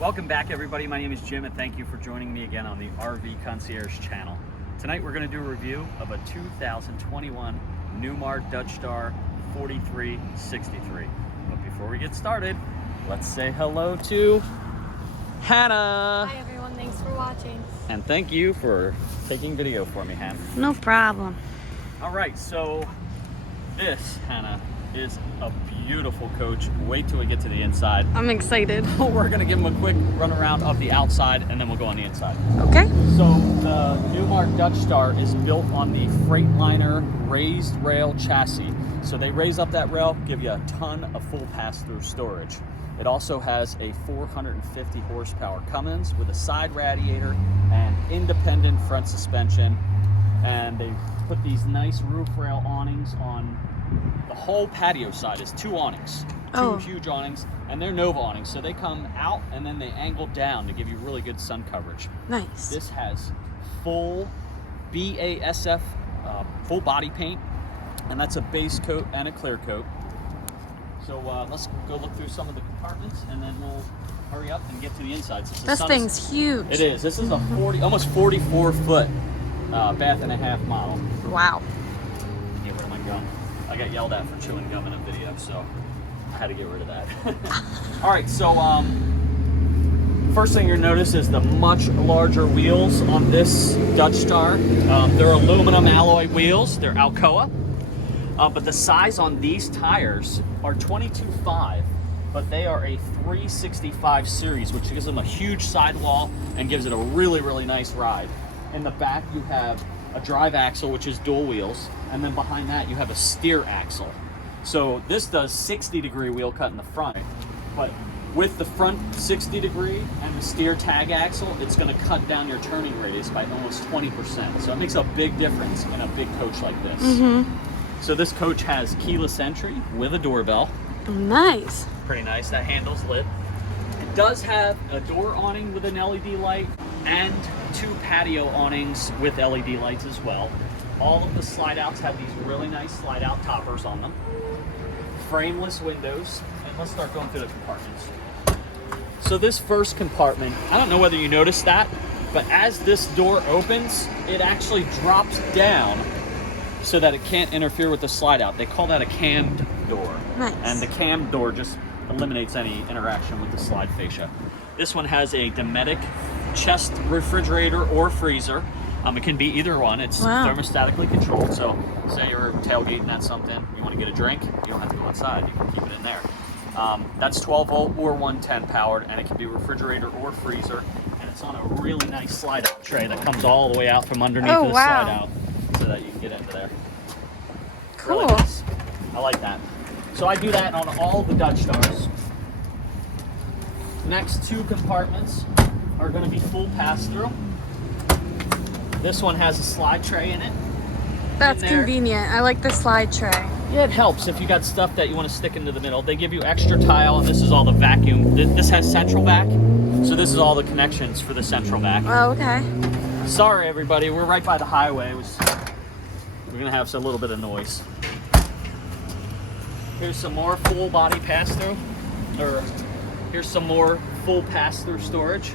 Welcome back, everybody. My name is Jim, and thank you for joining me again on the RV Concierge channel. Tonight we're going to do a review of a 2021 Newmar Dutch Star 4363. But before we get started, let's say hello to Hannah. Hi everyone, thanks for watching. And thank you for taking video for me, Hannah. No problem. All right, so this, Hannah, is a beautiful coach. Wait till we get to the inside. I'm excited. We're gonna give them a quick run around of the outside and then we'll go on the inside. Okay. So the Newmar Dutch Star is built on the Freightliner raised rail chassis. So they raise up that rail, give you a ton of full pass-through storage. It also has a 450 horsepower Cummins with a side radiator and independent front suspension. And they put these nice roof rail awnings on the whole patio side. Is two awnings, two huge awnings, and they're Nova awnings. So they come out and then they angle down to give you really good sun coverage. Nice. This has full BASF full body paint, and that's a base coat and a clear coat. So let's go look through some of the compartments and then we'll hurry up and get to the inside. This thing's huge. It is. This is a almost 44 foot bath and a half model. Wow. Yeah, where am I going? I got yelled at for chewing gum in a video, so I had to get rid of that. All right, so first thing you'll notice is the much larger wheels on this Dutch Star. They're aluminum alloy wheels. They're Alcoa. But the size on these tires are 22.5, but they are a 365 series, which gives them a huge sidewall and gives it a really, really nice ride. In the back, you have a drive axle, which is dual wheels, and then behind that, you have a steer axle. So this does 60-degree wheel cut in the front, but with the front 60-degree and the steer tag axle, it's going to cut down your turning radius by almost 20%. So it makes a big difference in a big coach like this. So this coach has keyless entry with a doorbell. Nice. Pretty nice. That handle's lit. It does have a door awning with an LED light and two patio awnings with LED lights as well. All of the slide outs have these really nice slide out toppers on them. Frameless windows. And let's start going through the compartments. So this first compartment, I don't know whether you noticed that, but as this door opens, it actually drops down so that it can't interfere with the slide out. They call that a cammed door. Nice. And the cammed door just eliminates any interaction with the slide fascia. This one has a Dometic chest refrigerator or freezer. It can be either one. It's thermostatically controlled. So say you're tailgating at something, you want to get a drink, you don't have to go inside, you can keep it in there. That's 12 volt or 110 powered, and it can be refrigerator or freezer. And it's on a really nice slide out tray that comes all the way out from underneath the slide out so that you can get into there. Cool. Really nice. I like that. So I do that on all the Dutch Stars. Next two compartments are going to be full pass-through. This one has a slide tray in it. That's convenient. I like the slide tray. Yeah, it helps if you got stuff that you want to stick into the middle. They give you extra tile, and this is all the vacuum. This has central vac, so this is all the connections for the central vac. Oh, okay. Sorry, everybody. We're right by the highway. We're going to have a little bit of noise. Here's some more full body pass-through. Here's some more full pass-through storage.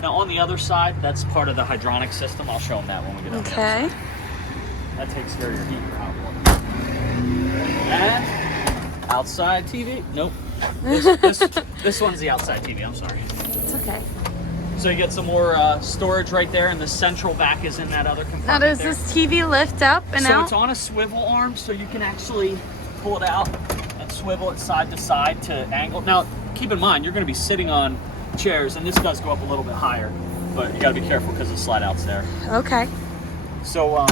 Now on the other side, that's part of the hydronic system. I'll show them that when we get up there. Okay. That takes care of your heat and your hot water. And outside TV. Nope. This one's the outside TV. I'm sorry. It's okay. So you get some more storage right there, and the central vac is in that other compartment. Now does this TV lift up and out? So it's on a swivel arm, so you can actually pull it out and swivel it side to side to angle. Now, keep in mind, you're going to be sitting on chairs, and this does go up a little bit higher, but you got to be careful because the slide out's there. Okay. So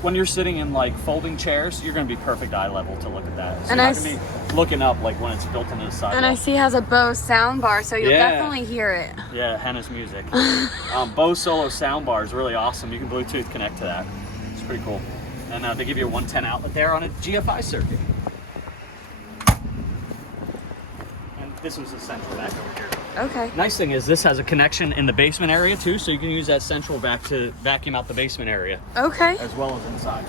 when you're sitting in like folding chairs, you're going to be perfect eye level to look at that. So and you're not going to be looking up like when it's built into the sidewalk. And I see it has a Bose sound bar, so you'll definitely hear it. Yeah, Hannah's music. Bose Solo sound bar is really awesome. You can Bluetooth connect to that. It's pretty cool. And they give you a 110 outlet there on a GFI circuit. And this was the central vac over here. Okay. Nice thing is this has a connection in the basement area too, so you can use that central vac to vacuum out the basement area. Okay. As well as inside.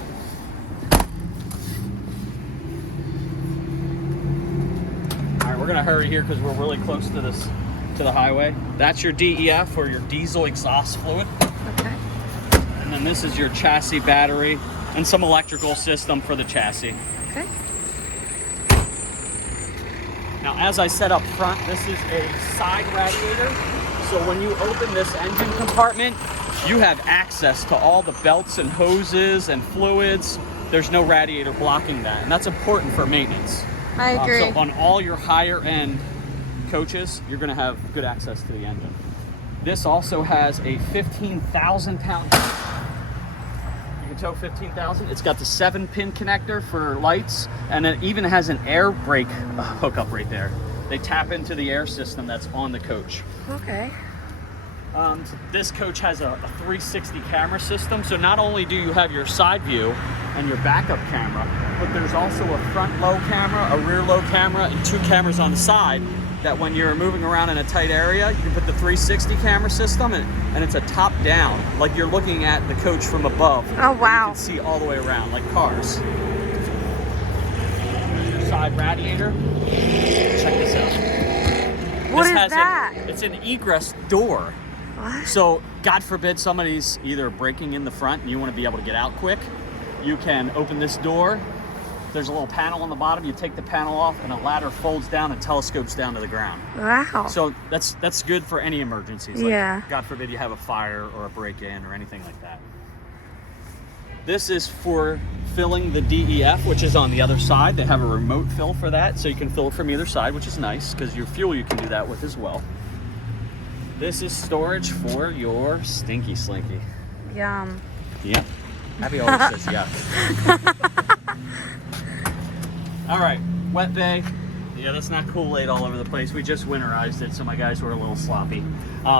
All right, we're gonna hurry here because we're really close to this to the highway. That's your DEF, or your diesel exhaust fluid. Okay. And then this is your chassis battery and some electrical system for the chassis. Okay. Now, as I said up front, this is a side radiator. So when you open this engine compartment, you have access to all the belts and hoses and fluids. There's no radiator blocking that, and that's important for maintenance. I agree. So on all your higher end coaches, you're gonna have good access to the engine. This also has a 15,000 pound, you can tow 15,000. It's got the 7-pin connector for lights, and it even has an air brake hookup right there. They tap into the air system that's on the coach. Okay. This coach has a 360 camera system, so not only do you have your side view and your backup camera, but there's also a front low camera, a rear low camera, and 2 cameras on the side that when you're moving around in a tight area, you can put the 360 camera system, and it's a top down, like you're looking at the coach from above. Oh, wow. You can see all the way around, like cars. Your side radiator. Check this out. What is that? It's an egress door. What? So, God forbid somebody's either breaking in the front and you want to be able to get out quick, you can open this door. There's a little panel on the bottom. You take the panel off, and a ladder folds down and telescopes down to the ground. Wow. So that's good for any emergencies. Like, yeah. God forbid you have a fire or a break-in or anything like that. This is for filling the DEF, which is on the other side. They have a remote fill for that, so you can fill it from either side, which is nice because your fuel you can do that with as well. This is storage for your Stinky Slinky. Yum. Yep. Abby always says yuck. All right, wet bay. Yeah, that's not Kool-Aid all over the place. We just winterized it, so my guys were a little sloppy.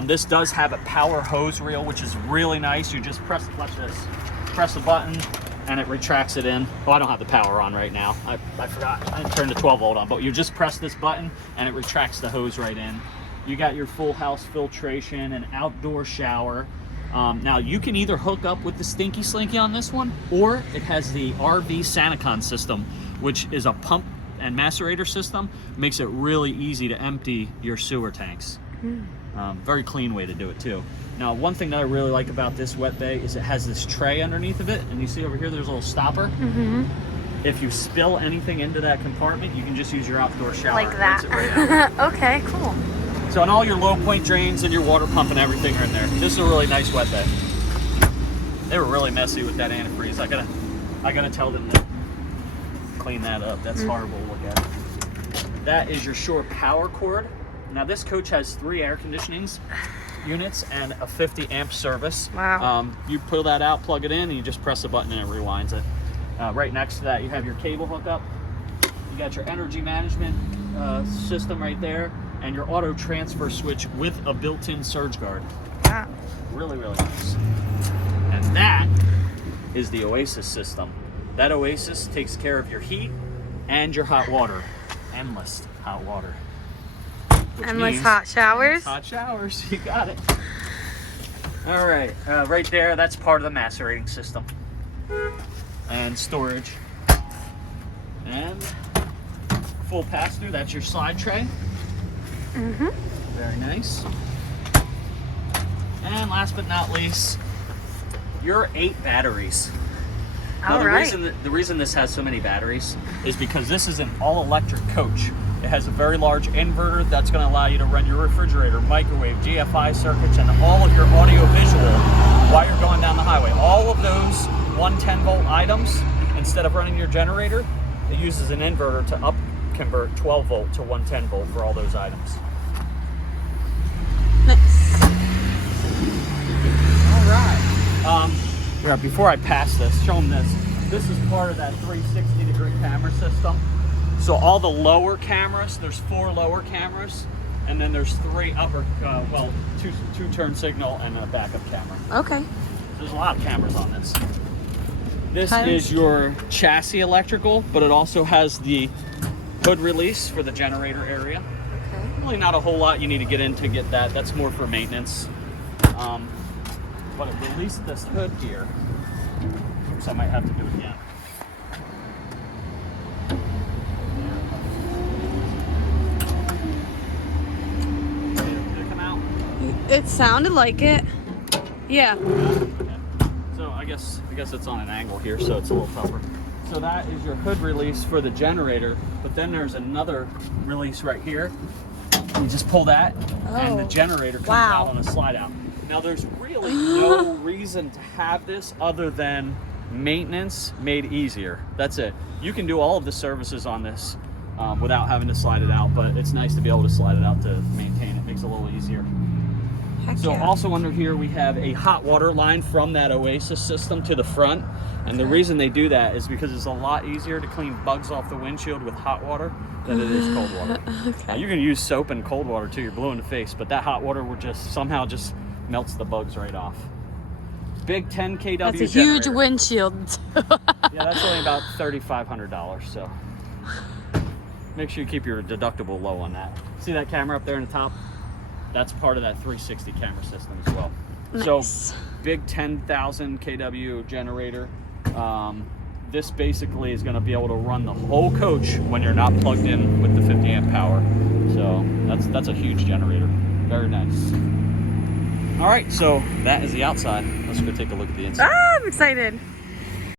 This does have a power hose reel, which is really nice. You just press the button, and it retracts it in. Oh, I don't have the power on right now. I forgot. I turned the 12 volt on, but you just press this button, and it retracts the hose right in. You got your full house filtration and outdoor shower. Now, you can either hook up with the Stinky Slinky on this one, or it has the RV Sanacon system, which is a pump and macerator system. Makes it really easy to empty your sewer tanks. Very clean way to do it too. Now, one thing that I really like about this wet bay is it has this tray underneath of it, and you see over here there's a little stopper. If you spill anything into that compartment, you can just use your outdoor shower. Like that. It right out. Okay, cool. So, and all your low point drains and your water pump and everything are in there. This is a really nice wet bay. They were really messy with that antifreeze. I gotta tell them to clean that up. That's horrible to look at. That is your shore power cord. Now, this coach has 3 air conditioning units and a 50 amp service. Wow. You pull that out, plug it in, and you just press a button and it rewinds it. Right next to that, you have your cable hookup. You got your energy management system right there, and your auto transfer switch with a built-in surge guard. Wow. Really, really nice. And that is the Oasis system. That Oasis takes care of your heat and your hot water. Endless hot water. Endless hot showers? Hot showers, you got it. All right, right there, that's part of the macerating system. And storage. And full pass-through, that's your slide tray. Very nice. And last but not least, your 8 batteries. Now, the reason this has so many batteries is because this is an all-electric coach. It has a very large inverter that's going to allow you to run your refrigerator, microwave, GFI circuits, and all of your audio-visual while you're going down the highway. All of those 110-volt items, instead of running your generator, it uses an inverter to convert 12-volt to 110-volt for all those items. Nice. All right. Yeah, before I pass this, show them this. This is part of that 360-degree camera system. So all the lower cameras, there's 4 lower cameras, and then there's 3 upper, two turn signal and a backup camera. Okay. There's a lot of cameras on this. This is your chassis electrical, but it also has the hood release for the generator area. Okay. Really not a whole lot you need to get in to get that. That's more for maintenance. But it released this hood here. Oops, I might have to do it again. There we It sounded like it. Yeah. Okay. So I guess it's on an angle here, so it's a little tougher. So that is your hood release for the generator, but then there's another release right here. You just pull that, and the generator comes out on a slide out. Now there's really no reason to have this other than maintenance made easier. That's it. You can do all of the services on this without having to slide it out, but it's nice to be able to slide it out to maintain it. Makes it a little easier. So also under here we have a hot water line from that Oasis system to the front, and the reason they do that is because it's a lot easier to clean bugs off the windshield with hot water than it is cold water. You can use soap and cold water too, you're blue in the face, but that hot water will just somehow just melts the bugs right off. Big 10 kW That's a generator. huge windshield. Yeah, that's only about $3,500, so make sure you keep your deductible low on that. See that camera up there in the top? That's part of that 360 camera system as well. Nice. So big 10,000 kW generator. This basically is going to be able to run the whole coach when you're not plugged in with the 50 amp power. So that's a huge generator. Very nice. All right, so that is the outside. Let's go take a look at the inside. Ah, I'm excited.